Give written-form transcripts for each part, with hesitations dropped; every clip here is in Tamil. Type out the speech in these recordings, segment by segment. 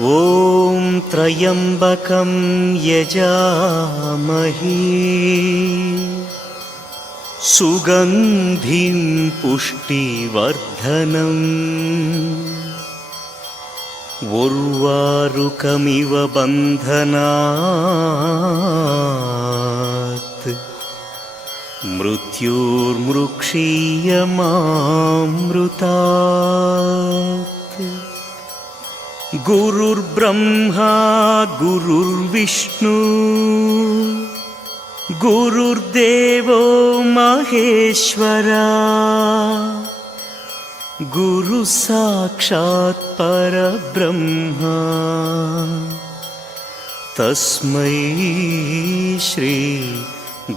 ॐ त्र्यम्बकं यजामहे सुगन्धिं पुष्टिवर्धनम् उर्वारुकमिव बन्धनात् मृत्युर्मृक्षीयमामृतात्। गुरुर्ब्रह्मा गुरुर्विष्णु गुरुर्देवो महेश्वरा गुरु साक्षात् परब्रह्मा तस्मै श्री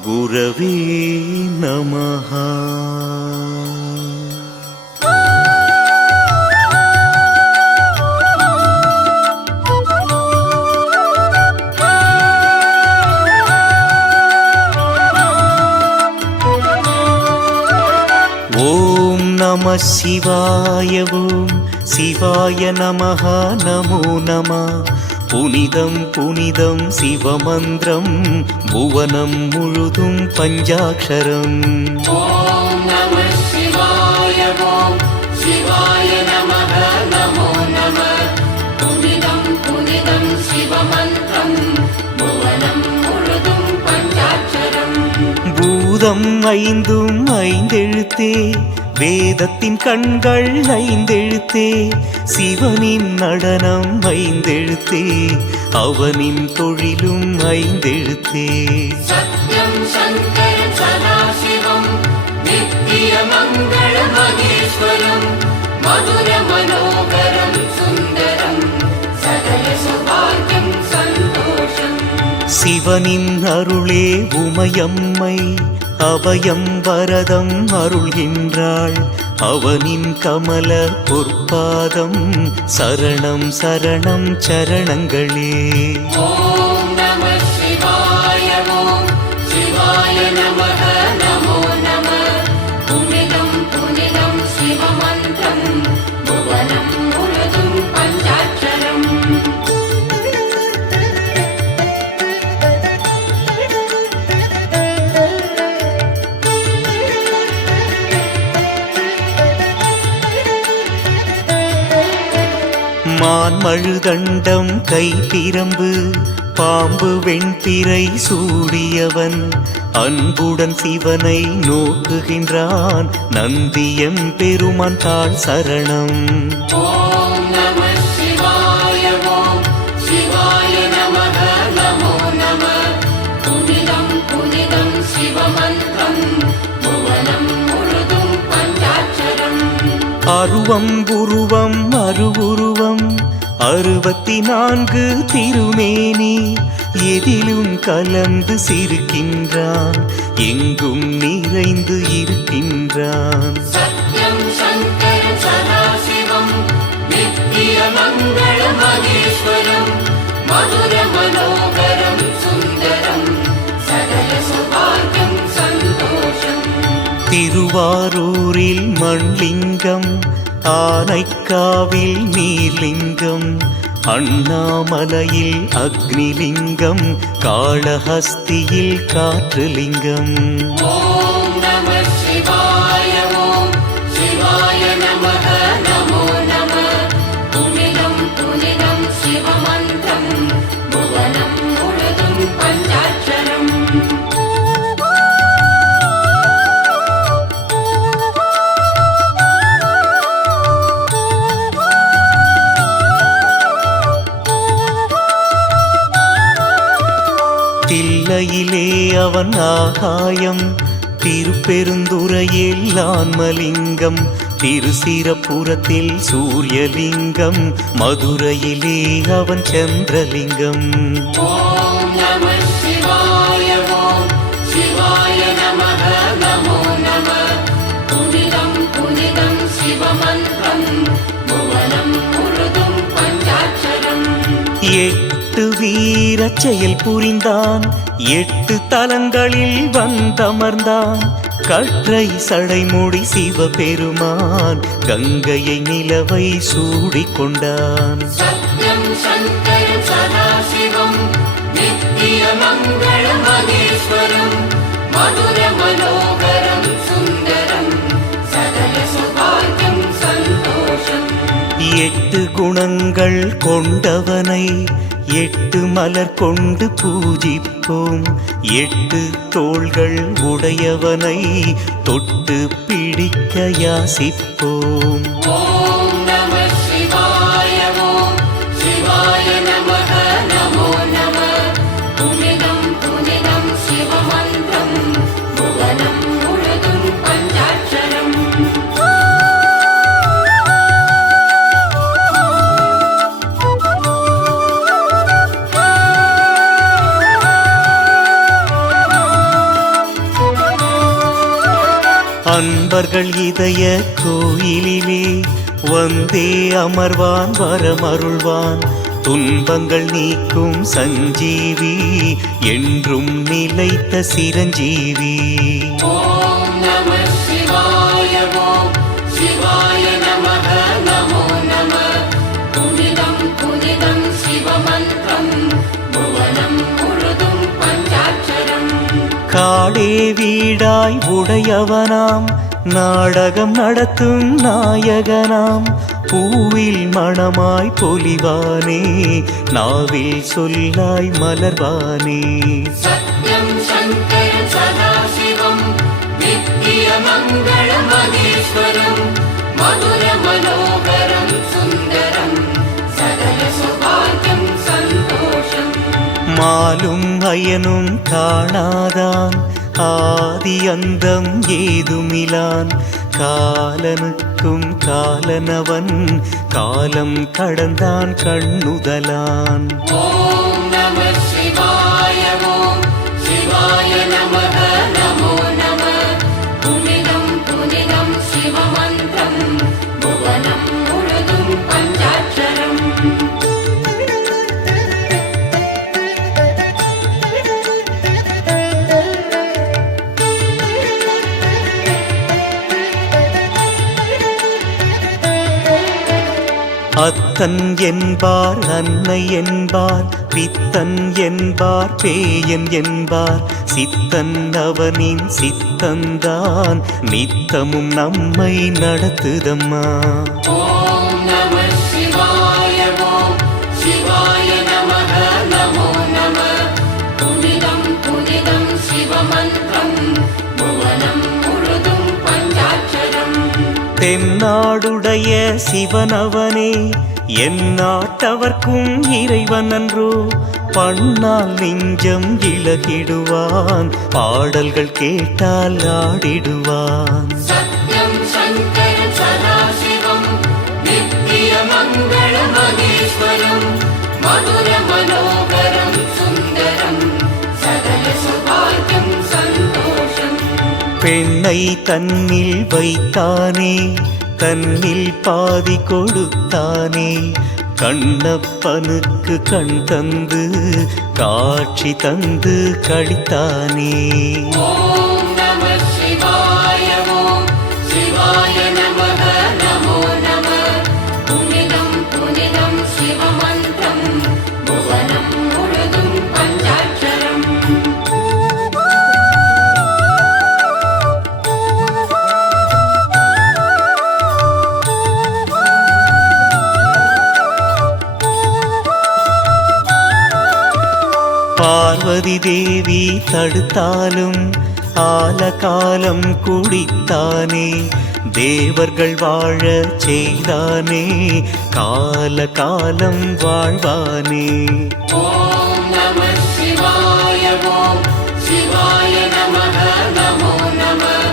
गुरवे नमः। ॐ नमः शिवाय ॐ शिवाय नमः नमो नमः। புனிதம் புனிதம் சிவமந்திரம் புவனம் முழுதும் பஞ்சாட்சரம்। ஓம் நமः சிவாய ஓம் சிவாய நமः நமோ நமः। புனிதம் புனிதம் சிவமந்திரம் புவனம் முழுதும் பஞ்சாட்சரம்। பூதம் ஐந்தும் ஐந்தெழுத்தே வேதத்தின் கண்கள் ஐந்தெழுத்தே சிவனின் நடனம் ஐந்தெழுத்தே அவனின் தொழிலும் ஐந்தெழுத்தே। சத்யம் சங்கரம் சதாசிவம் நித்திய மங்கள மகேஸ்வரம் மதுர மனோகரம் சுந்தரம் சகல சௌபாகியம் சந்தோஷம்। சிவனின் அருளே உமையம்மை அபயம் வரதம் அருள்கின்றாள் அவனின் கமல பொற்பாதம் சரணம் சரணம் சரணங்களே। ஓம் நமः சிவாய ஓம் சிவாய நமः நமோ நமः। புனிதம் புனிதம் சிவமந்திரம் புவனம் முழுதும் பஞ்சாட்சரம்। மான்மழுதண்டம் கைப்பிரம்பு பாம்பு வெண்பிறை சூடியவன் அன்புடன் சிவனை நோக்குகின்றான் நந்தியம் பெருமான் தாழ் சரணம்। ஓம் நமः சிவாய ஓம் சிவாய நமः நமோ நமः। புனிதம் புனிதம் சிவமந்திரம் புவனம் முழுதும் பஞ்சாட்சரம்। அருவம் உருவம் அருவுருவம் 64 திருமேனி எதிலும் கலந்து சிரிக்கின்றான் எங்கும் நிறைந்து இருக்கின்றான்। சத்யம் சங்கரம் சதாசிவம் நித்திய மங்கள மகேஸ்வரம் மதுர மனோகரம் சுந்தரம் சகல சௌபாகியம் சந்தோஷம்। திருவாரூரில் மண்லிங்கம் ஆனைக்காவில் நீர்லிங்கம் அண்ணாமலையில் அக்னிலிங்கம் காளஹஸ்தியில் காற்றுலிங்கம்। ஓம் நமः சிவாய ஓம் சிவாய நமः நமோ நமः। புனிதம் புனிதம் சிவமந்திரம் புவனம் முழுதும் பஞ்சாட்சரம்। தில்லையிலே அவன் ஆகாயம் திருப்பெருந்துறையில் ஆன்மலிங்கம் திருசிரப்புரத்தில் சூரியலிங்கம் மதுரையிலே அவன் சந்திரலிங்கம்। ஓம் நமः சிவாய ஓம் சிவாய நமः நமோ நமः। புனிதம் புனிதம் சிவமந்திரம் புவனம் முழுதும் பஞ்சாட்சரம்। 8 வீரச் செயல் புரிந்தான் 8 தலங்களில் வந்தமர்ந்தான் கற்றை சடைமுடி சிவபெருமான் கங்கையை நிலவை சூடிக்கொண்டான்। சத்யம் शङ्करं सदाशिवं नित्यमङ्गलमहेश्वरं मधुरमनोहरं सुन्दरं सकलसौभाग्यं सन्तोषम् எட்டு குணங்கள் கொண்டவனை எட்டு மலர் கொண்டு பூஜிப்போம். எட்டு தோள்கள் உடையவனை தொட்டு பிடிக்க யாசிப்போம். ॐ नमः शिवाय ॐ शिवाय नमः नमो नमः पुनिदं पुनिदं शिवमन्त्रं भुवनं मुழுதுं पञ्चाक्षरम् அன்பர்கள் இதய கோயிலிலே வந்தே அமர்வான் வரமருள்வான். துன்பங்கள் நீக்கும் சஞ்சீவி என்றும் நிலைத்த சிரஞ்சீவி. ॐ नमः शिवाय ॐ शिवाय नमः नमो नमः पुनिदं पुनिदं शिवमन्त्रं भुवनं मुழுதுं पञ्चाक्षरम् காடே வீடாய் உடையவனாம் நாடகம் நடத்தும் நாயகனாம். பூவில் மணமாய் பொலிவானே நாவில் சொல்லாய் மலர்வானே. सत्यं शङ्करं सदाशिवं नित्यमङ्गलमहेश्वरं मधुरमनोहरं सुन्दरं सकलसौभाग्यं सन्तोषम् மாலும் அயனும் காணாதான் ஆதி அந்தம் ஏதுமிலான். காலனுக்கும் காலனவன் காலம் கடந்தான் கண்ணுதலான். ॐ नमः शिवाय ॐ शिवाय नमः नमो नमः पुनिदं पुनिदं शिवमन्त्रं भुवनं मुழுதுं पञ्चाक्षरम् அத்தன் என்பார் அன்னை என்பார் பித்தன் என்பார் பேயன் என்பார். சித்தன் அவனின் சித்தந்தான் நித்தமும் நம்மை நடத்துதம்மா. ॐ नमः शिवाय ॐ शिवाय नमः नमो नमः पुनिदं पुनिदं शिवमन्त्रं भुवनं मुழுதுं पञ्चाक्षरम् தென்னாடுடைய சிவனவனே எந்நாட்டவர்க்கும் இறைவன் அன்றோ. பண்ணால் நெஞ்சம் இளகிடுவான் பாடல்கள் கேட்டால் ஆடிடுவான். सत्यं शङ्करं सदाशिवं नित्यमङ्गलमहेश्वरं मधुरमनोहरं सुन्दरं सकलसौभाग्यं सन्तोषम् பெண்ணை தன்னில் வைத்தானே தன்னில் பாதி கொடுத்தானே. கண்ணப்பனுக்கு கண் தந்து காட்சி தந்து கழித்தானே. ॐ नमः शिवाय ॐ शिवाय नमः नमो नमः पुनिदं पुनिदं शिवमन्त्रं भुवनं मुழுதுं पञ्चाक्षरम् பார்வதி தேவி தடுத்தாலும் ஆலகாலம் குடித்தானே. தேவர்கள் வாழ செய்தானே கால காலம் வாழ்வானே. ॐ नमः शिवाय ॐ शिवाय नमः नमो नमः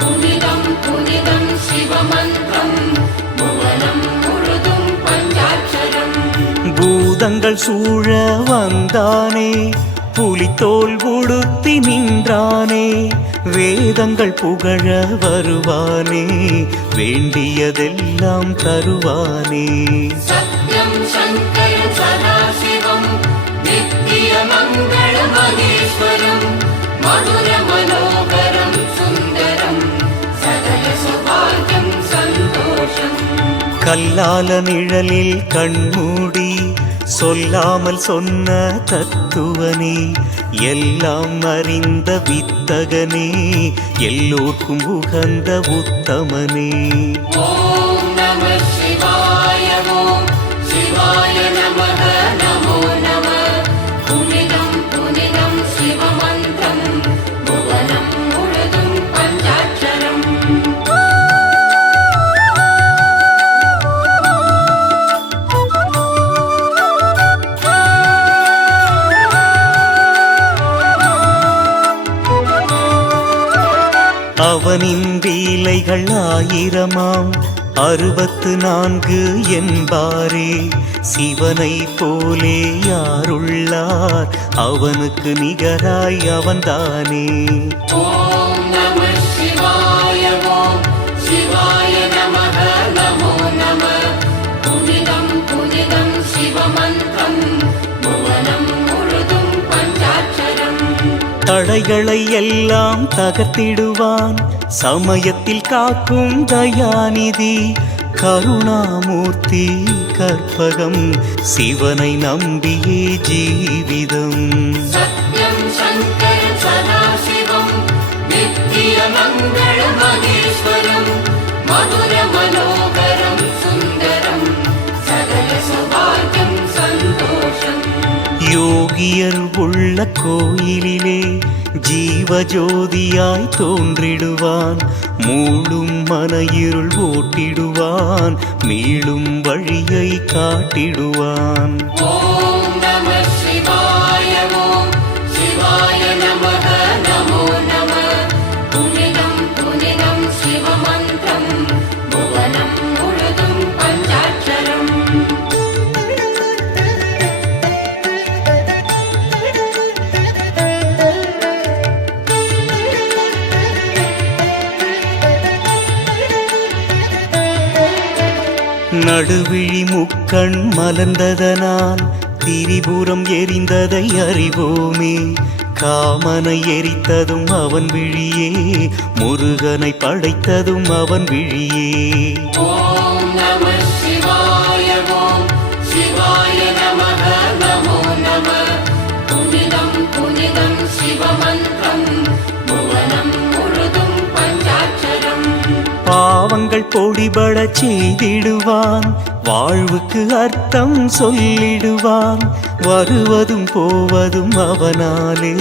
पुनिदं पुनिदं शिवमन्त्रं भुवनं मुழுதுं पञ्चाक्षरम् பூதங்கள் சூழ வந்தானே புலித்தோல் உடுத்தி நின்றானே. வேதங்கள் புகழ வருவானே வேண்டியதெல்லாம் தருவானே. सत्यं शङ्करं सदाशिवं नित्यमङ्गलमहेश्वरं मधुरमनोहरं सुन्दरं सकलसौभाग्यं सन्तोषम् கல்லால நிழலில் கண்மூடி சொல்லாமல் சொன்ன தத்துவனே, எல்லாம் அறிந்த வித்தகனே, எல்லோர்க்கும் உகந்த உத்தமனே. ஓம் நம சிவாய ஓம் சிவாய நமக நமோ நம. புனிதம் புனிதம் சிவமந்திரம் புவனம் முழுதும் பஞ்சாட்சரம். அவனின் லீலைகள் ஆயிரமாம் 64 என்பாரே. சிவனை போலே யாருள்ளார், அவனுக்கு நிகராய் அவன்தானே. ஓம் நம சிவாய ஓம் சிவாய நமக நமோ நம. புனிதம் புனிதம் சிவமந்திரம் புவனம் முழுதும் பஞ்சாட்சரம். தடைகளை எல்லாம் தகர்த்திடுவான், சமயத்தில் காக்கும் தயாநிதி. கருணாமூர்த்தி கற்பகம், சிவனை நம்பியே ஜீவிதம். சத்யம் சங்கரம் சதாசிவம் நித்திய மங்கள மகேஸ்வரம். மதுர மனோகரம் சுந்தரம் சகல சௌபாகியம் சந்தோஷம். யோகியர் உள்ள கோயிலிலே ஜீவஜோதியாய் தோன்றிடுவான். மூளும் மன இருள் ஓட்டிடுவான், மீளும் வழியை காட்டிடுவான். ஓம் நம சிவாய ஓம் சிவாய நமக நமோ நம. புனிதம் புனிதம் சிவமந்திரம் புவனம் முழுதும் பஞ்சாட்சரம். நடுவிழி முக்கண் மலர்ந்ததனால் திரிபுரம் எரிந்ததை அறிவோமே. காமனை எரித்ததும் அவன் விழியே, முருகனை படைத்ததும் அவன் விழியே. ஓம் நம சிவாய ஓம் சிவாய நமக நமோ நம. புனிதம் புனிதம் சிவமந்திரம் புவனம் முழுதும் பஞ்சாட்சரம். பாவங்கள் பொடிபடச் செய்திடுவான், வாழ்வுக்கு அர்த்தம் சொல்லிடுவான். வருவதும் போவதும் அவனாலே,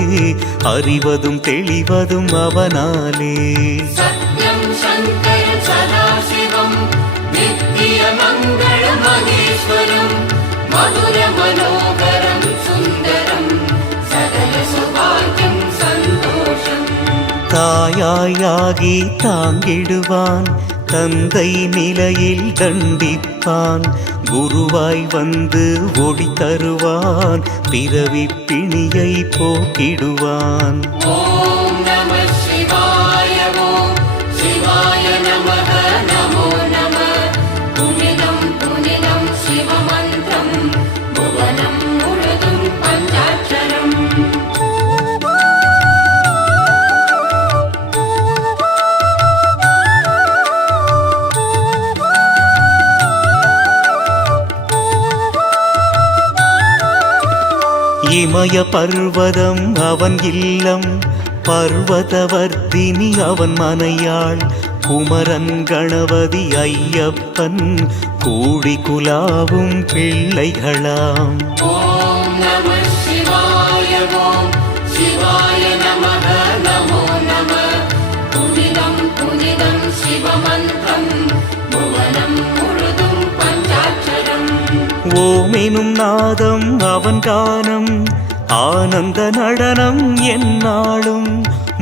அறிவதும் தெளிவதும் அவனாலே. சத்யம் சங்கரம் சதாசிவம் நித்திய மங்கள மகேஸ்வரம். மதுர மனோகரம் சுந்தரம் சகல சௌபாகியம் சந்தோஷம். தாயாயாகி தாங்கிடுவான், தந்தை நிலையில் தண்டிப்பான். குருவாய் வந்து ஒளி தருவான், பிறவி பிணியை போக்கிடுவான். ஓம் நம சிவாய ஓம் சிவாய நமக நமோ நம. புனிதம் புனிதம் சிவமந்திரம் புவனம் முழுதும் பஞ்சாட்சரம். இமய பர்வதம் அவன் இல்லம், பர்வதவர்த்தினி அவன் மனையாள். குமரன் கணபதி ஐயப்பன் கூடி குலாவும் பிள்ளைகளாம். ஓம் நம சிவாய ஓம் சிவாய நமக நமோ நம. புனிதம் புனிதம் சிவமந்திரம் புவனம் முழுதும் பஞ்சாட்சரம். ஓமெனும் நாதம் அவன் கானம், ஆனந்த நடனம் எந்நாளும்.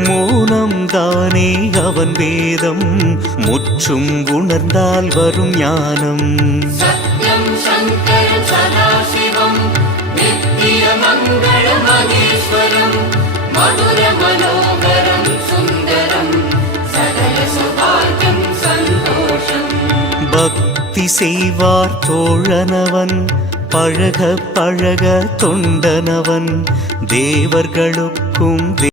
மௌனம் தானே அவன் வேதம், முற்றும் உணர்ந்தால் வரும் ஞானம். சத்யம் சங்கரம் சதாசிவம் நித்திய மங்கள மகேஸ்வரம். மதுர மனோகரம் சுந்தரம் சகல சௌபாகியம் சந்தோஷம். பக்தி செய்வார் தோழனவன், பழக பழக தொண்டனவன். தேவர்களுக்கும்